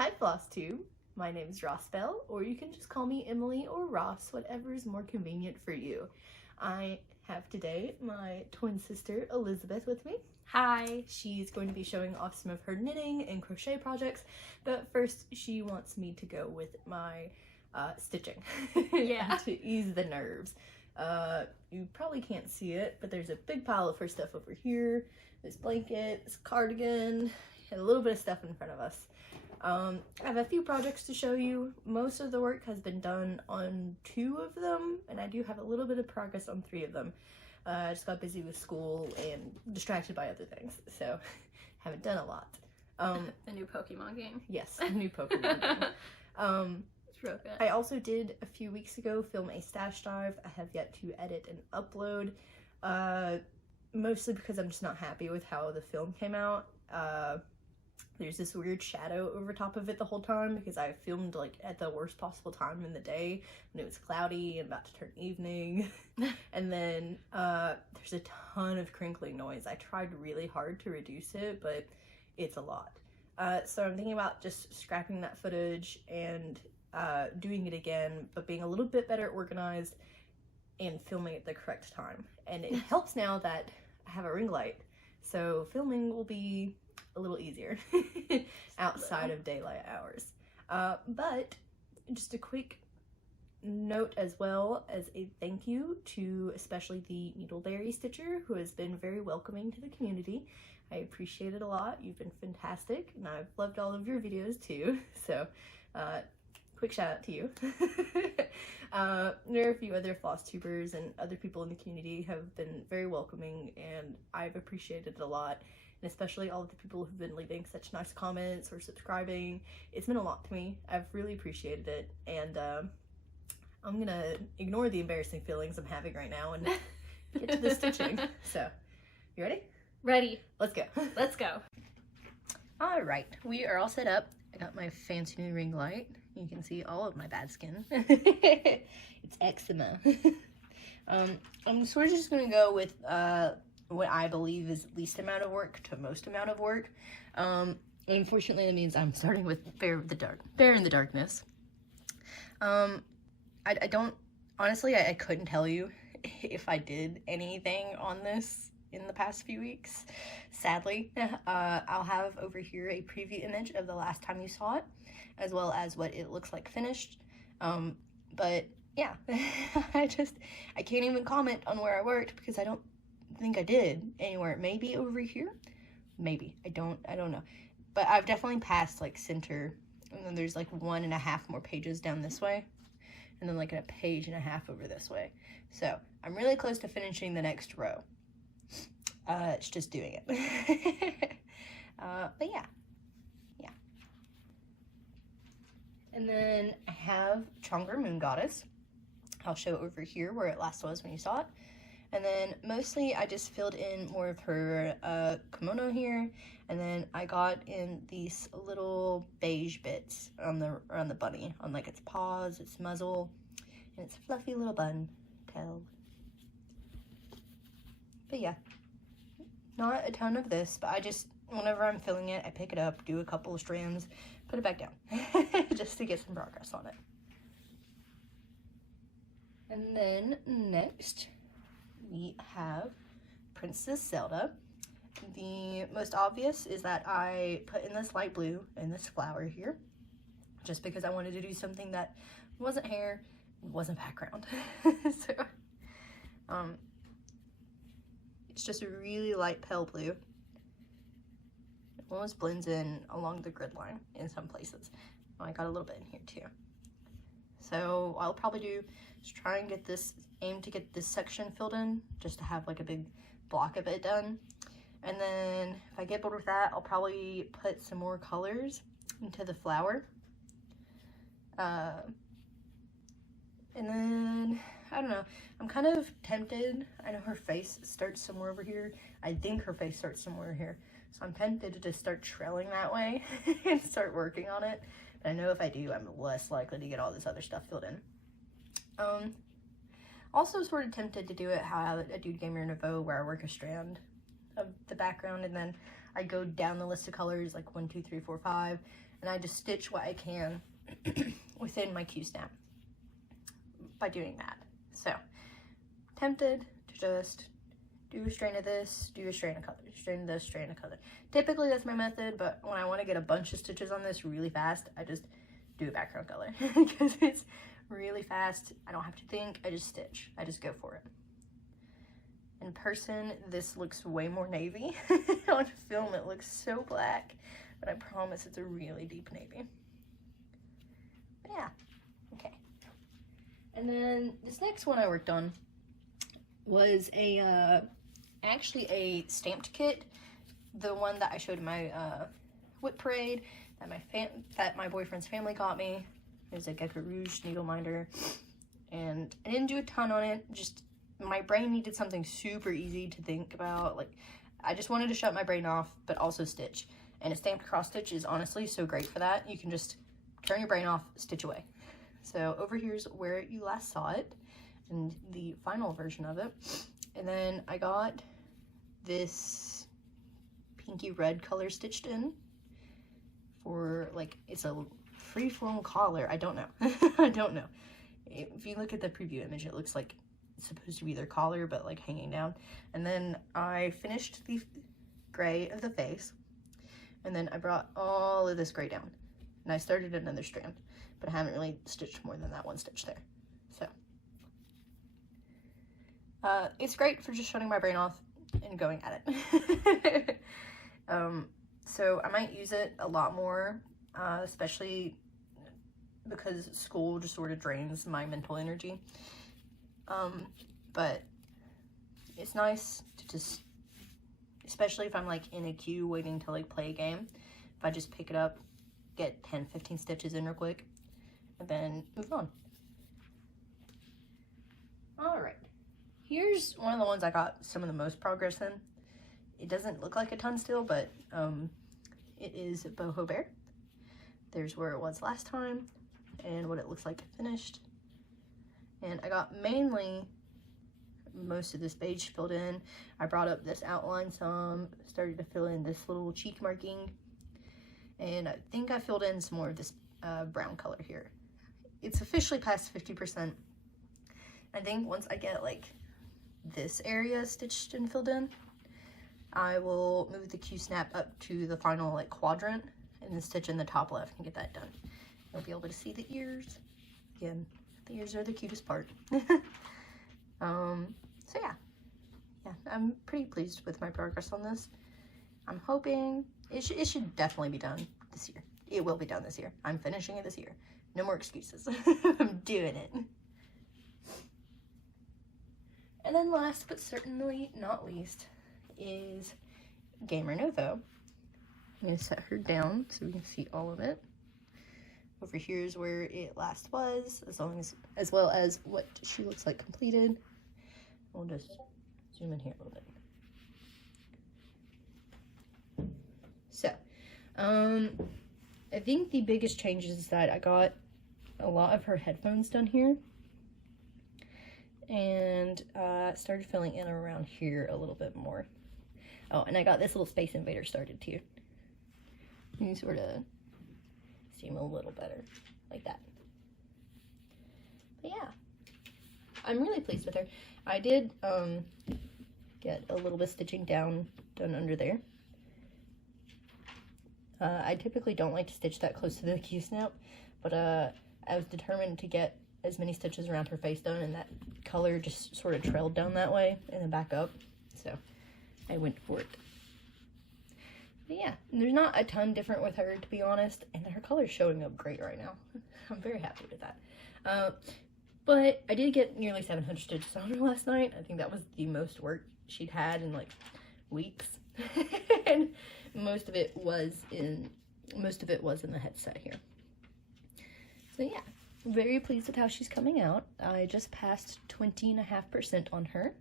Hi Flosstube, my name is Rosbelle, or you can just call me Emily or Ross, whatever is more convenient for you. I have today my twin sister Elizabeth with me. Hi. She's going to be showing off some of her knitting and crochet projects, but first she wants me to go with my stitching. Yeah. To ease the nerves. You probably can't see it, but there's a big pile of her stuff over here. This blanket, this cardigan, and a little bit of stuff in front of us. I have a few projects to show you. Most of the work has been done on 2 of them, and I do have a little bit of progress on 3 of them. I just got busy with school and distracted by other things, so haven't done a lot. The new Pokemon game. Yes, the new Pokemon game. It's real good. I also did a few weeks ago film a stash dive. I have yet to edit and upload, mostly because I'm just not happy with how the film came out. There's this weird shadow over top of it the whole time because I filmed like at the worst possible time in the day when it was cloudy and about to turn evening. And then there's a ton of crinkling noise. I tried really hard to reduce it, but it's a lot. So I'm thinking about just scrapping that footage and doing it again, but being a little bit better organized and filming at the correct time. And it helps now that I have a ring light, so filming will be a little easier outside of daylight hours. But just a quick note as well as a thank you to especially the Needleberry Stitcher, who has been very welcoming to the community. I appreciate it a lot. You've been fantastic, and I've loved all of your videos too. So quick shout out to you. There are a few other Flosstubers and other people in the community who have been very welcoming, and I've appreciated it a lot. And especially all of the people who've been leaving such nice comments or subscribing. It's meant a lot to me. I've really appreciated it, and I'm gonna ignore the embarrassing feelings I'm having right now and get to the stitching. So, you ready? Ready. Let's go. Let's go. All right, we are all set up. I got my fancy new ring light. You can see all of my bad skin. It's eczema. I'm sort of just gonna go with what I believe is least amount of work to most amount of work. Unfortunately, that means I'm starting with Bear in the Darkness. I don't, honestly, I couldn't tell you if I did anything on this in the past few weeks, sadly. I'll have over here a preview image of the last time you saw it, as well as what it looks like finished. But yeah, I can't even comment on where I worked because I don't think I did anywhere. Maybe over here, maybe I don't know, but I've definitely passed like center, and then there's like 1.5 more pages down this way, and then like a page and a half over this way. So I'm really close to finishing the next row. It's just doing it. But yeah. And then I have Chongra Moon Goddess. I'll show over here where it last was when you saw it. And then mostly I just filled in more of her kimono here, and then I got in these little beige bits on the bunny, on like its paws, its muzzle, and its fluffy little bun tail. But yeah, not a ton of this, but I just, whenever I'm filling it, I pick it up, do a couple of strands, put it back down, just to get some progress on it. And then next, we have Princess Zelda. The most obvious is that I put in this light blue and this flower here, just because I wanted to do something that wasn't hair, wasn't background. So, it's just a really light pale blue. It almost blends in along the grid line in some places. Oh, I got a little bit in here too. So I'll probably do is try and aim to get this section filled in, just to have like a big block of it done. And then if I get bored with that, I'll probably put some more colors into the flower. And then, I don't know, I'm kind of tempted. I know her face starts somewhere over here. I think her face starts somewhere here. So I'm tempted to just start trailing that way and start working on it. But I know if I do, I'm less likely to get all this other stuff filled in. Also sort of tempted to do it how a Dude Gamer Nouveau, where I work a strand of the background and then I go down the list of colors like 1, 2, 3, 4, 5, and I just stitch what I can within my Q-snap by doing that. So, tempted to just do a strain of this, do a strain of color, strain of this, strain of color. Typically that's my method, but when I want to get a bunch of stitches on this really fast, I just do a background color because it's really fast. I don't have to think, I just stitch. I just go for it. In person, this looks way more navy. On film, it looks so black, but I promise it's a really deep navy. But yeah, okay. And then this next one I worked on was actually a stamped kit, the one that I showed in my whip parade that my boyfriend's family got me. It was a Gecko Rouge needle minder, and I didn't do a ton on it. Just my brain needed something super easy to think about. Like, I just wanted to shut my brain off, but also stitch. And a stamped cross stitch is honestly so great for that. You can just turn your brain off, stitch away. So over here's where you last saw it, and the final version of it. And then I got this pinky red color stitched in for, like, it's a free-flowing collar. I don't know. I don't know. If you look at the preview image, it looks like it's supposed to be their collar, but like hanging down. And then I finished the gray of the face, and then I brought all of this gray down, and I started another strand, but I haven't really stitched more than that one stitch there. So it's great for just shutting my brain off and going at it. So I might use it a lot more, especially because school just sort of drains my mental energy. But it's nice to just, especially if I'm like in a queue waiting to like play a game, if I just pick it up, get 10-15 stitches in real quick, and then move on. Alright, here's one of the ones I got some of the most progress in. It doesn't look like a ton still, but it is Boho Bear. There's where it was last time and what it looks like finished. And I got mainly most of this beige filled in. I brought up this outline some, started to fill in this little cheek marking, and I think I filled in some more of this brown color here. It's officially past 50%. I think once I get like this area stitched and filled in, I will move the Q-snap up to the final like quadrant and then stitch in the top left and get that done. You'll be able to see the ears. Again, the ears are the cutest part. So yeah, I'm pretty pleased with my progress on this. I'm hoping it should definitely be done this year. It will be done this year. I'm finishing it this year. No more excuses. I'm doing it. And then last but certainly not least is Gamer Novo. I'm gonna set her down so we can see all of it. Over here is where it last was, as well as what she looks like completed. We'll just zoom in here a little bit. So, I think the biggest changes is that I got a lot of her headphones done here, and started filling in around here a little bit more. Oh, and I got this little Space Invader started too. You sort of see him a little better, like that. But yeah, I'm really pleased with her. I did get a little bit of stitching done under there. I typically don't like to stitch that close to the Q-snap, but I was determined to get as many stitches around her face done, and that color just sort of trailed down that way and then back up, so I went for it. But yeah, there's not a ton different with her, to be honest, and her color's showing up great right now. I'm very happy with that. But I did get nearly 700 stitches on her last night. I think that was the most work she'd had in like weeks. And most of it was in the headset here. So yeah, very pleased with how she's coming out. I just passed 20.5% on her.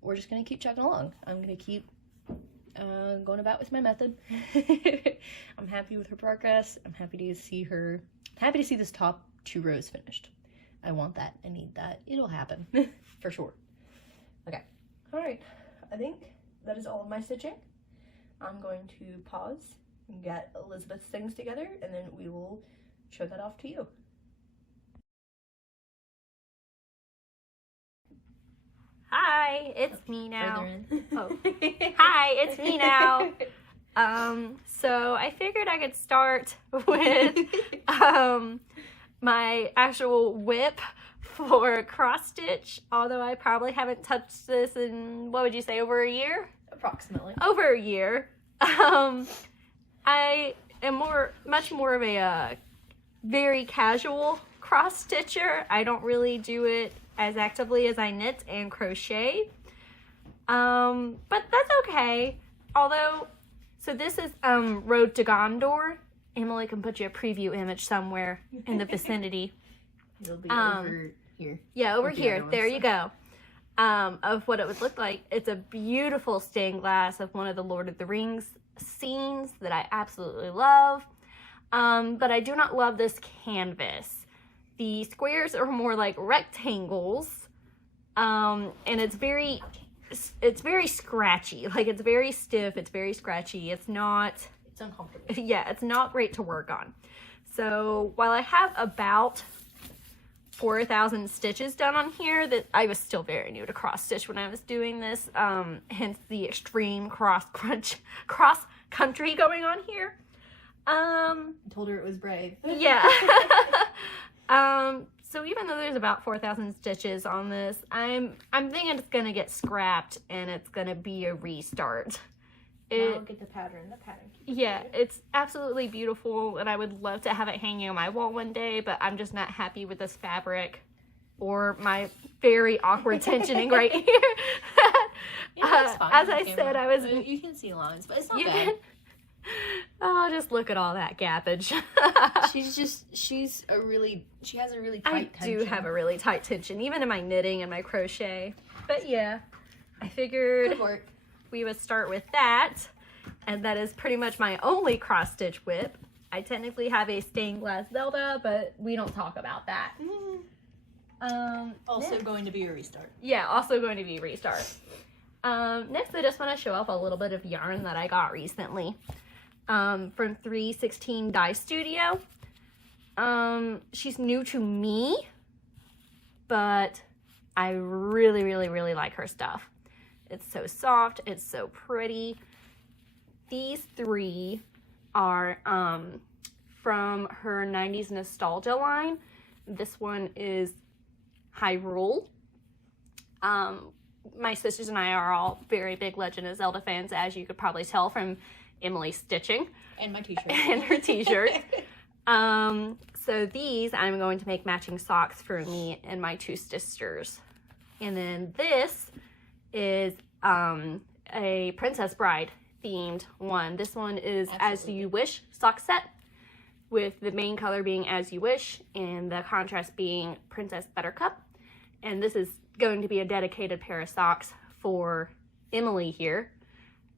We're just gonna keep chugging along. I'm gonna keep going about with my method. I'm happy with her progress. I'm happy to see this top 2 rows finished. I want that. I need that. It'll happen for sure. Okay. All right. I think that is all of my stitching. I'm going to pause get Elizabeth's things together, and then we will show that off to you. Hi, it's me now. Further in. Oh. Hi, it's me now. So I figured I could start with my actual whip for cross stitch, although I probably haven't touched this in, what would you say, over a year? Approximately. Over a year. I am much more of a very casual cross stitcher. I don't really do it as actively as I knit and crochet. But that's okay. Although, so this is Road to Gondor. Emily can put you a preview image somewhere in the vicinity. It'll be over here. Yeah, over here. There you go. Of what it would look like. It's a beautiful stained glass of one of the Lord of the Rings scenes that I absolutely love. But I do not love this canvas. The squares are more like rectangles. And it's very scratchy. Like, it's very stiff. It's very scratchy. It's uncomfortable. Yeah, it's not great to work on. So while I have about 4,000 stitches done on here, that I was still very new to cross stitch when I was doing this, hence the extreme cross country going on here. I told her it was brave. Yeah. So even though there's about 4,000 stitches on this, I'm thinking it's gonna get scrapped and it's gonna be a restart. I'll get the pattern. Yeah, it's absolutely beautiful, and I would love to have it hanging on my wall one day, but I'm just not happy with this fabric or my very awkward tensioning right here. Yeah, it's fine. As I said, I was... You can see lines, but it's not bad. Oh, just look at all that gappage. She has a really tight tension. I do have a really tight tension, even in my knitting and my crochet. But yeah, I figured... Good work. We would start with that, and that is pretty much my only cross stitch whip. I technically have a stained glass Zelda, but we don't talk about that. Also going to be a restart. Yeah, also going to be a restart. Next, I just want to show off a little bit of yarn that I got recently from 316 Dye Studio. She's new to me, but I really, really, really like her stuff. It's so soft. It's so pretty. These three are from her 90s Nostalgia line. This one is Hyrule. My sisters and I are all very big Legend of Zelda fans, as you could probably tell from Emily's stitching. And my t-shirt. And her t-shirt. So these I'm going to make matching socks for me and my two sisters. And then this is a Princess Bride themed one. This one is As You Wish sock set, with the main color being As You Wish and the contrast being Princess Buttercup. And this is going to be a dedicated pair of socks for Emily here,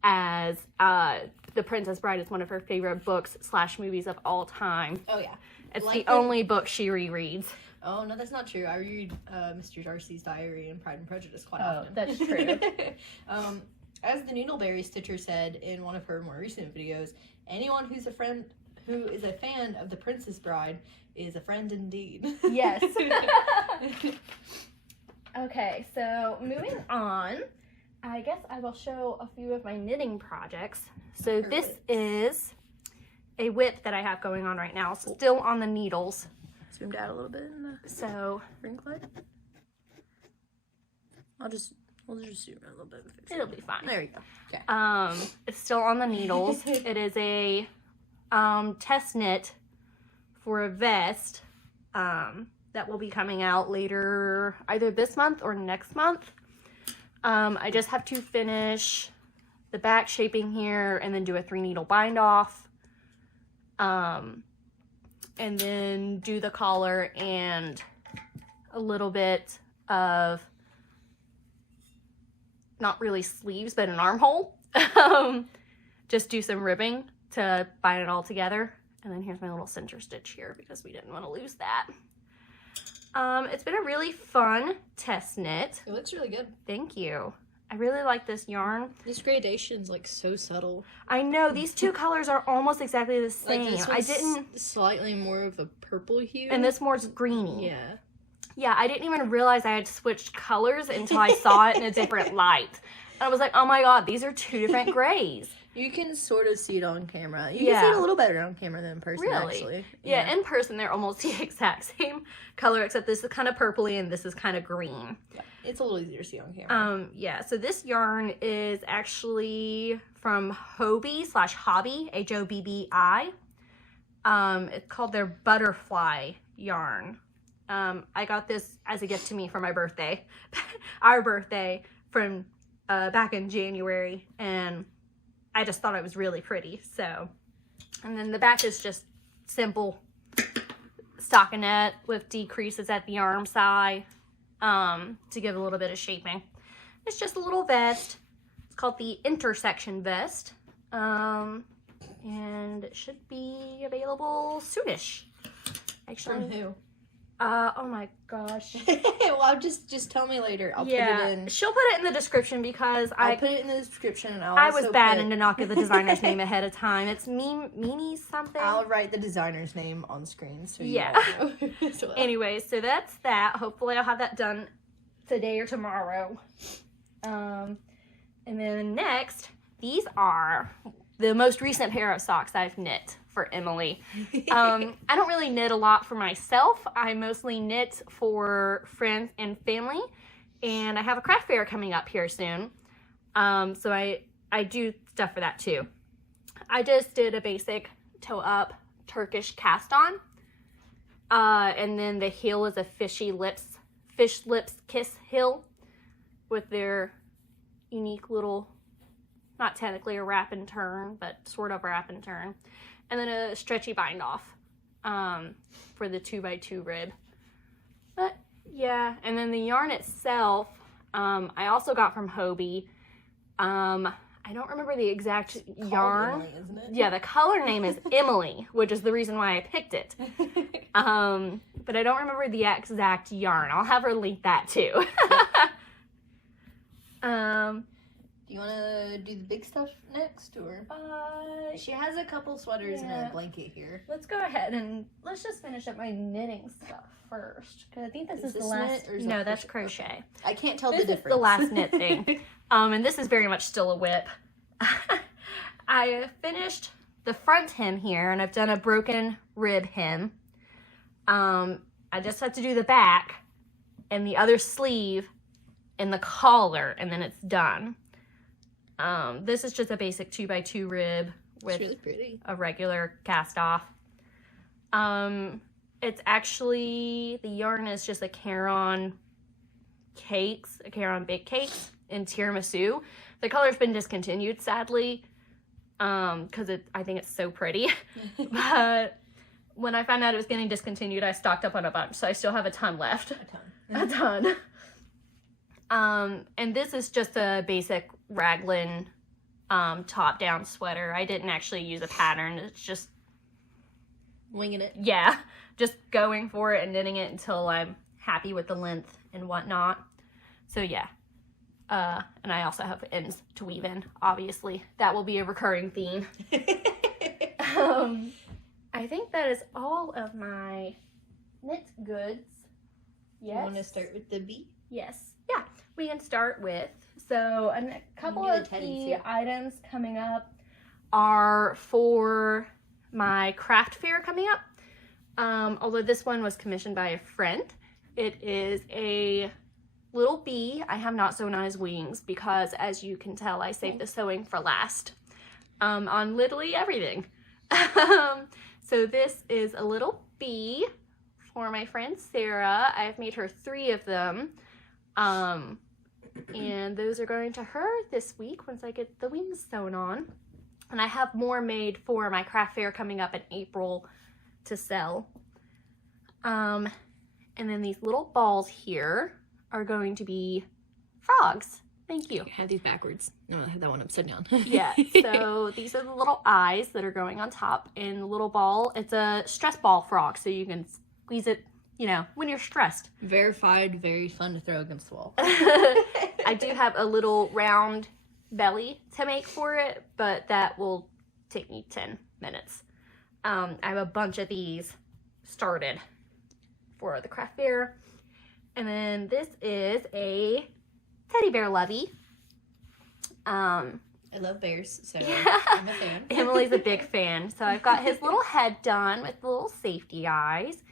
as The Princess Bride is one of her favorite books / movies of all time. Oh yeah. It's like the only book she rereads. Oh, no, that's not true. I read Mr. Darcy's Diary and Pride and Prejudice quite often. That's true. As the Noodleberry Stitcher said in one of her more recent videos, anyone who is a fan of The Princess Bride is a friend indeed. Yes. Okay, so moving on, I guess I will show a few of my knitting projects. So this is a whip that I have going on right now, still on the needles. Zoomed out a little bit in the ring light. We'll just zoom in a little bit. It'll be fine. There you go. Okay. It's still on the needles. It is a test knit for a vest that will be coming out later, either this month or next month. I just have to finish the back shaping here and then do a 3-needle bind off. And then do the collar and a little bit of, not really sleeves, but an armhole. Just do some ribbing to bind it all together. And then here's my little center stitch here because we didn't want to lose that. It's been a really fun test knit. It looks really good. Thank you. I really like this yarn. This gradation's like so subtle. I know, these two colors are almost exactly the Like same. this I one's didn't, slightly more of a purple hue. and this more's greeny. Yeah. Yeah, I didn't even realize I had switched colors until I saw it in a different light. And I was like, oh my god, these are two different grays. You can sort of see it on camera. You Yeah. can see it a little better on camera than in person, Really? actually. Yeah, in person they're almost the exact same color, except this is kind of purpley and this is kind of green. Yeah. It's a little easier to see on camera. Yeah, so this yarn is actually from Hobby/Hobby, Hobbi. It's called their Butterfly yarn. I got this as a gift to me for my birthday, our birthday, from back in January, and I just thought it was really pretty. So, and then the back is just simple stockinette with decreases at the arm side to give a little bit of shaping. It's just a little vest. It's called the intersection vest, and it should be available soonish. Actually, From who? Oh my gosh. Well, just tell me later. I'll put it in. She'll put it in the description because I'll put it in the description, and I was bad into not get the designer's name ahead of time. It's Meanie something. I'll write the designer's name on screen, so you Yeah. won't know as well. Anyway, so that's that. Hopefully I'll have that done today or tomorrow. And then next, these are the most recent pair of socks I've knit for Emily. I don't really knit a lot for myself. I mostly knit for friends and family, and I have a craft fair coming up here soon. So I do stuff for that too. I just did a basic toe up Turkish cast on, and then the heel is a fish lips kiss heel with their unique little, not technically a wrap and turn, but sort of wrap and turn. And then a stretchy bind off for the 2x2 rib. But yeah, and then the yarn itself, I also got from Hobby. I don't remember the exact yarn. Emily, isn't it? Yeah, the color name is Emily, which is the reason why I picked it. But I don't remember the exact yarn. I'll have her link that too. Do you want to do the big stuff next, or? She has a couple sweaters and yeah. a blanket here. Let's go ahead and let's just finish up my knitting stuff first, because I think this is the this last. knit or is No, that that's crochet? crochet. I can't tell This the is difference. the last knit thing. And this is very much still a whip. I finished the front hem here, and I've done a broken rib hem. I just have to do the back and the other sleeve and the collar, and then it's done. This is just a basic 2x2 rib with It's really pretty. a regular cast off. It's actually, the yarn is just a Caron cakes, a Caron baked cakes in tiramisu. The color's been discontinued, sadly, because I think it's so pretty. But when I found out it was getting discontinued, I stocked up on a bunch, so I still have a ton left. A ton. And this is just a basic raglan top-down sweater. I didn't actually use a pattern. It's just, Winging it. yeah, just going for it and knitting it until I'm happy with the length and whatnot. So yeah. And I also have ends to weave in, obviously. That will be a recurring theme. I think that is all of my knit goods. Yes. You want to start with the bee? Yes. Yeah, we can start with, so a couple do the of teddies, the yeah. items coming up are for my craft fair coming up. Although this one was commissioned by a friend. It is a little bee. I have not sewn on his wings because, as you can tell, I saved the sewing for last on literally everything. So this is a little bee for my friend Sarah. I've made her 3 of them. And those are going to her this week once I get the wings sewn on. And I have more made for my craft fair coming up in April to sell. And then these little balls here are going to be frogs. Thank you. I have these backwards. No, I have that one upside down. Yeah, so these are the little eyes that are going on top, and the little ball, it's a stress ball frog, so you can squeeze it you know, when you're stressed. Verified, very fun to throw against the wall. I do have a little round belly to make for it, but that will take me 10 minutes. I have a bunch of these started for the craft fair. And then this is a teddy bear lovey. I love bears, so Yeah. I'm a fan. Emily's a big fan. So I've got his little head done with the little safety eyes.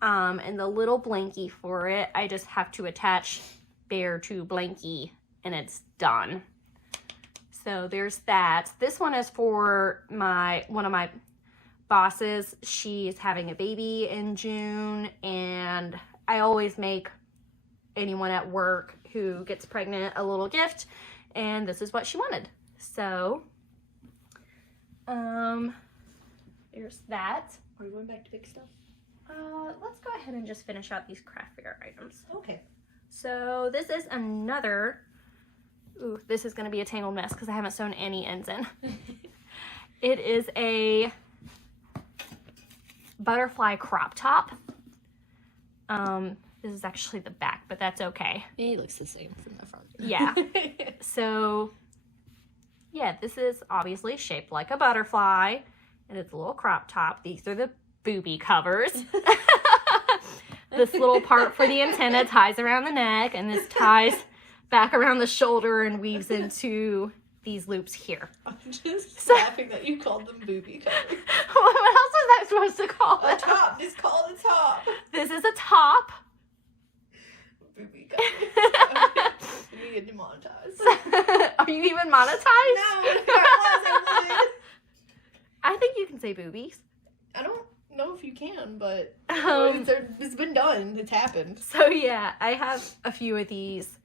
And the little blankie for it. I just have to attach bear to blankie and it's done. So there's that. This one is for one of my bosses. She's having a baby in June, and I always make anyone at work who gets pregnant a little gift, and this is what she wanted. So there's that. Are we going back to big stuff? Let's go ahead and just finish out these craft fair items. Okay. So this is another, ooh, this is going to be a tangled mess because I haven't sewn any ends in. It is a butterfly crop top. This is actually the back, but that's okay. It looks the same from the front. Yeah. So, yeah, this is obviously shaped like a butterfly, and it's a little crop top. These are the booby covers. This little part for the antenna ties around the neck, and this ties back around the shoulder and weaves into these loops here. I'm just laughing that you called them booby covers. What else was I supposed to call A it? top. Just call it a top. This is a top. Booby covers. We get demonetized. Are you even monetized? No, if I was, I think you can say boobies. I don't know if you can, but Um, it's been done. It's happened. So yeah, I have a few of these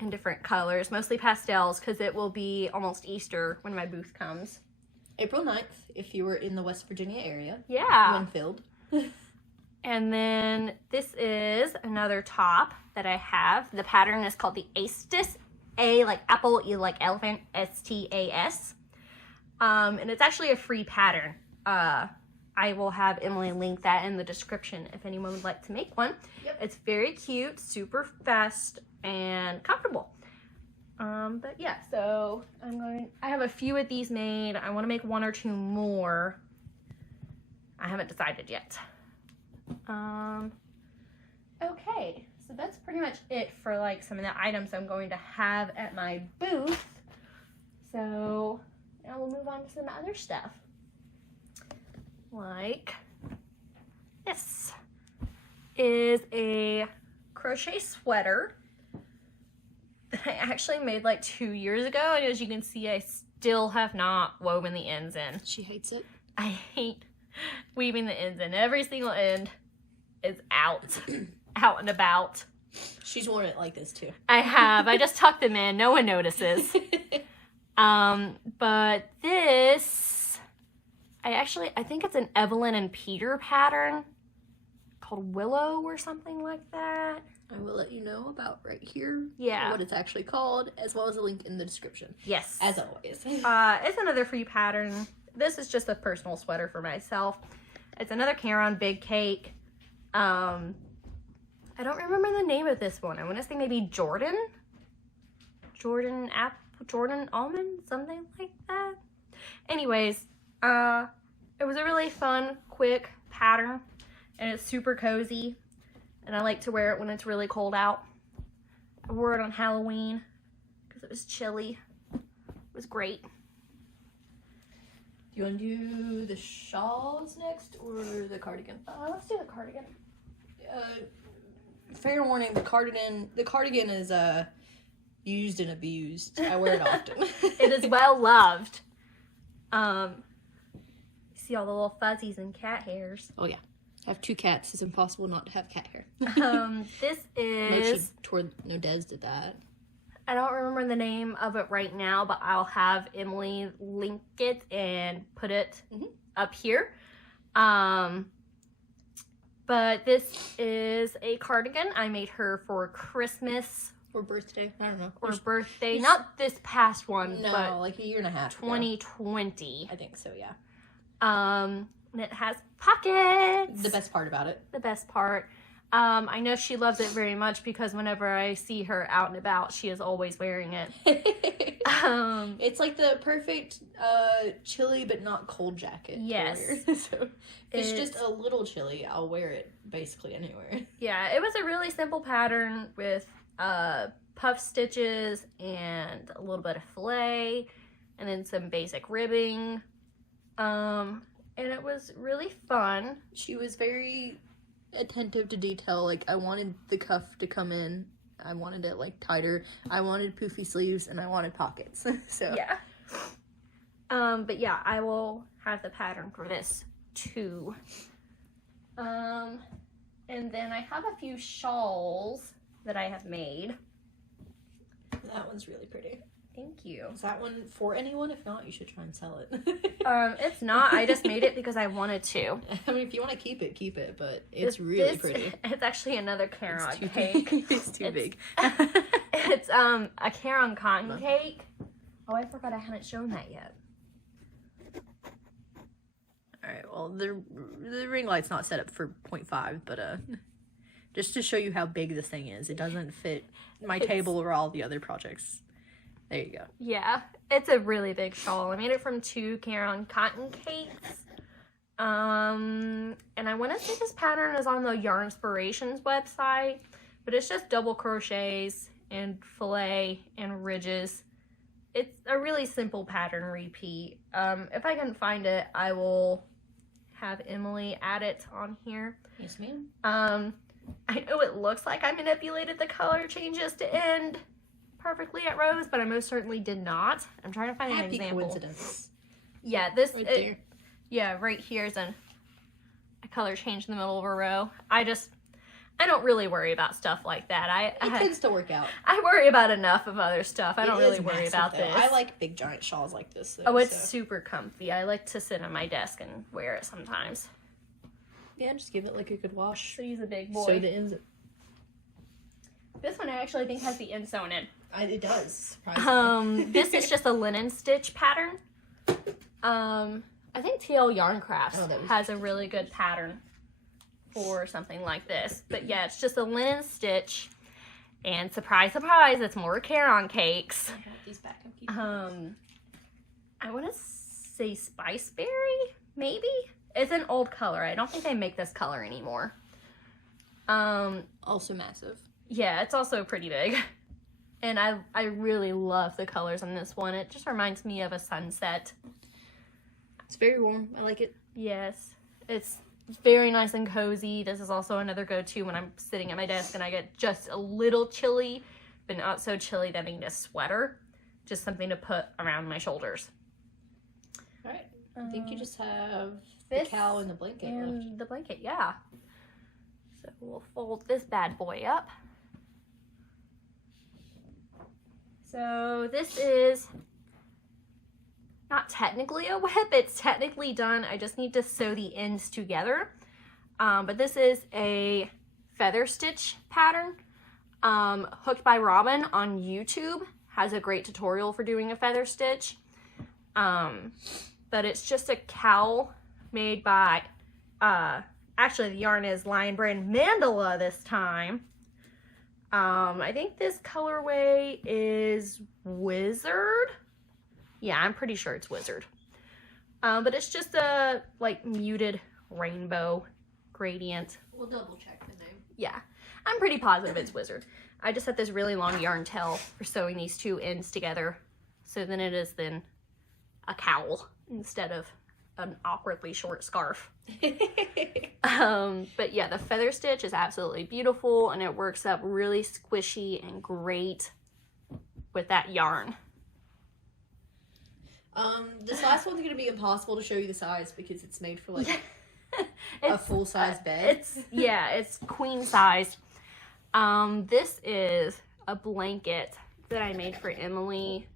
in different colors, mostly pastels, because it will be almost Easter when my booth comes. April 9th, if you were in the West Virginia area. Yeah. When filled. And then this is another top that I have. The pattern is called the Astus. A like apple, E like elephant, STAS. And it's actually a free pattern. I will have Emily link that in the description if anyone would like to make one. Yep. It's very cute, super fast, and comfortable. But yeah, so I have a few of these made. I want to make one or two more. I haven't decided yet. Okay, so that's pretty much it for like some of the items I'm going to have at my booth. So now we'll move on to some other stuff. Like this is a crochet sweater that I actually made like 2 years ago, and as you can see, I still have not woven the ends in. She hates it. I hate weaving the ends in. Every single end is out and about. She's worn it like this too. I have. I just tuck them in. No one notices. But this, I think it's an Evelyn and Peter pattern called Willow or something like that. I will let you know about right here. Yeah. What it's actually called, as well as a link in the description. Yes. As always. It's another free pattern. This is just a personal sweater for myself. It's another Caron Big Cake. I don't remember the name of this one. I want to say maybe Jordan Almond, something like that. Anyways, it was a really fun, quick pattern, and it's super cozy, and I like to wear it when it's really cold out. I wore it on Halloween because it was chilly. It was great. Do you want to do the shawls next or the cardigan? Let's do the cardigan. Fair warning, the cardigan is used and abused. I wear it often. It is well loved. See all the little fuzzies and cat hairs. Oh yeah. I have 2 cats. It's impossible not to have cat hair. This is... No, Des did that. I don't remember the name of it right now, but I'll have Emily link it and put it up here. But this is a cardigan I made her for Christmas. Or birthday. I don't know. Or birthday. Not this past one, No, but like a year and a half ago. 2020. I think so, yeah. And it has pockets. The best part about it. The best part. I know she loves it very much because whenever I see her out and about, she is always wearing it. It's like the perfect chilly but not cold jacket. Yes. To wear. So if it's just a little chilly, I'll wear it basically anywhere. Yeah, it was a really simple pattern with puff stitches and a little bit of filet and then some basic ribbing. And it was really fun. She was very attentive to detail. Like, I wanted the cuff to come in, I wanted it like tighter, I wanted poofy sleeves, and I wanted pockets. So yeah. But yeah, I will have the pattern for this too. And then I have a few shawls that I have made. that one's really pretty. Thank you. Is that one for anyone? If not, you should try and sell it. It's not. I just made it because I wanted to. I mean, if you want to keep it, but it's really pretty. It's actually another Caron cake. It's too big. It's a Caron cotton cake. Oh, I forgot I hadn't shown that yet. All right, well, the ring light's not set up for 0.5, but just to show you how big this thing is, it doesn't fit my table or all the other projects. There you go. Yeah, it's a really big shawl. I made it from 2 Caron cotton cakes. And I want to say this pattern is on the Yarnspirations website, but it's just double crochets and filet and ridges. It's a really simple pattern repeat. If I can find it, I will have Emily add it on here. Yes, ma'am. I know it looks like I manipulated the color changes to end perfectly at Rose, but I most certainly did not. I'm trying to find an example. Coincidence. Yeah, this right there. Yeah, right here's a color change in the middle of a row. I don't really worry about stuff like that. It tends to work out. I worry about enough of other stuff. I don't really worry about this. I like big giant shawls like this though, oh, it's super comfy. I like to sit on my desk and wear it sometimes. Yeah, just give it like a good wash. So he's a big boy. So the ends. This one I actually think has the end sewn in. It does. Surprisingly. This is just a linen stitch pattern. I think TL Yarn Crafts has a really good pattern for something like this. But yeah, it's just a linen stitch. And surprise, surprise, it's more Caron cakes. I got these back and keep them. I want to say Spiceberry, maybe? It's an old color. I don't think they make this color anymore. Also massive. Yeah, it's also pretty big. And I really love the colors on this one. It just reminds me of a sunset. It's very warm. I like it. Yes. It's very nice and cozy. This is also another go-to when I'm sitting at my desk and I get just a little chilly, but not so chilly that I need a sweater. Just something to put around my shoulders. All right. I think you just have the cowl and the blanket left. The blanket, yeah. So we'll fold this bad boy up. So this is not technically a whip, it's technically done. I just need to sew the ends together. But this is a feather stitch pattern. Hooked by Robin on YouTube has a great tutorial for doing a feather stitch. But it's just a cowl made by, actually the yarn is Lion Brand Mandala this time. I think this colorway is Wizard. Yeah, I'm pretty sure it's Wizard. But it's just a like muted rainbow gradient. We'll double check the name. Yeah, I'm pretty positive it's Wizard. I just had this really long yarn tail for sewing these two ends together. So then it is then a cowl instead of an awkwardly short scarf. But yeah, the feather stitch is absolutely beautiful and it works up really squishy and great with that yarn. This last one's gonna be impossible to show you the size because it's made for like a full-size bed. It's queen size. This is a blanket that I made for Emily.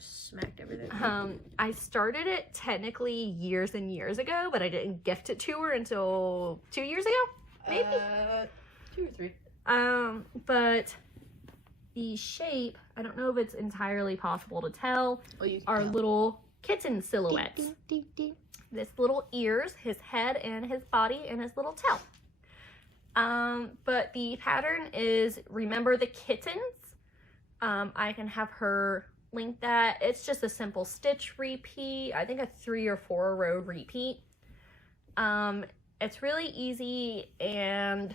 Smacked everything. I started it technically years and years ago, but I didn't gift it to her until 2 years ago, maybe? 2 or 3. But the shape, I don't know if it's entirely possible to tell, are little kitten silhouettes. this little ears, his head and his body and his little tail. But the pattern is Remember the Kittens. I can have her link that. It's just a simple stitch repeat. I think a 3 or 4 row repeat. It's really easy, and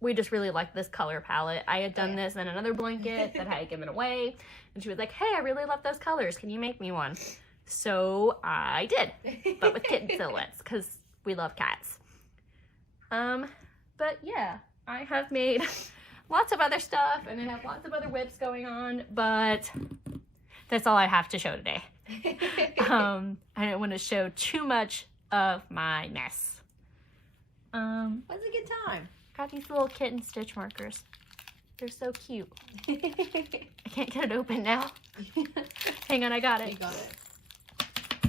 we just really like this color palette. I had done this in another blanket that I had given away, and she was like, hey, I really love those colors. Can you make me one? So I did, but with kitten silhouettes, because we love cats. But yeah, I have made lots of other stuff, and I have lots of other whips going on, but that's all I have to show today. I didn't want to show too much of my mess. What's a good time? Got these little kitten stitch markers. They're so cute. I can't get it open now. Hang on, I got it. You got it.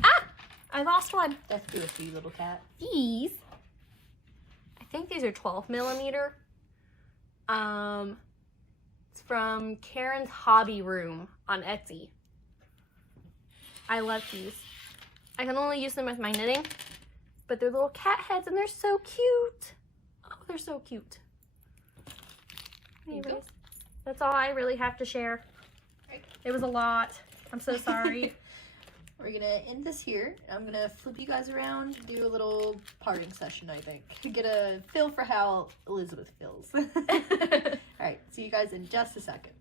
Ah! I lost one. That's good for you, little cat. These, I think these are 12 millimeter. It's from Karen's Hobby Room on Etsy. I love these. I can only use them with my knitting, but they're little cat heads and they're so cute. Oh, they're so cute. Anyways, that's all I really have to share. Right. It was a lot. I'm so sorry. We're gonna end this here. I'm gonna flip you guys around, do a little parting session, I think. Get a feel for how Elizabeth feels. Alright, see you guys in just a second.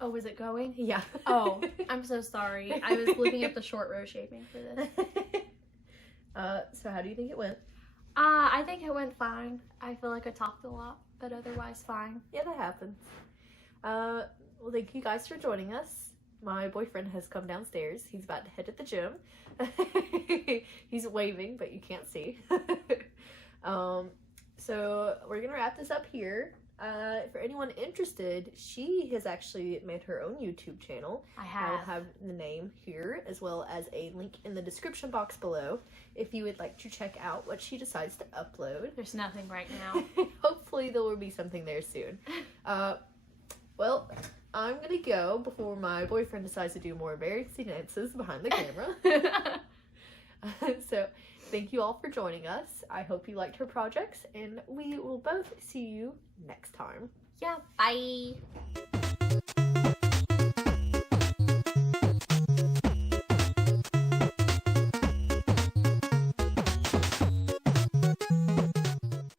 Oh, is it going? Yeah. Oh, I'm so sorry. I was looking up the short row shaping for this. So how do you think it went? I think it went fine. I feel like I talked a lot, but otherwise fine. Yeah, that happens. Well, thank you guys for joining us. My boyfriend has come downstairs. He's about to head to the gym. He's waving, but you can't see. So we're gonna wrap this up here. For anyone interested, she has actually made her own YouTube channel. I have. I'll have the name here as well as a link in the description box below if you would like to check out what she decides to upload. There's nothing right now. Hopefully there will be something there soon. Well, I'm gonna go before my boyfriend decides to do more embarrassing dances behind the camera. So thank you all for joining us. I hope you liked her projects, and we will both see you next time. Yeah, bye.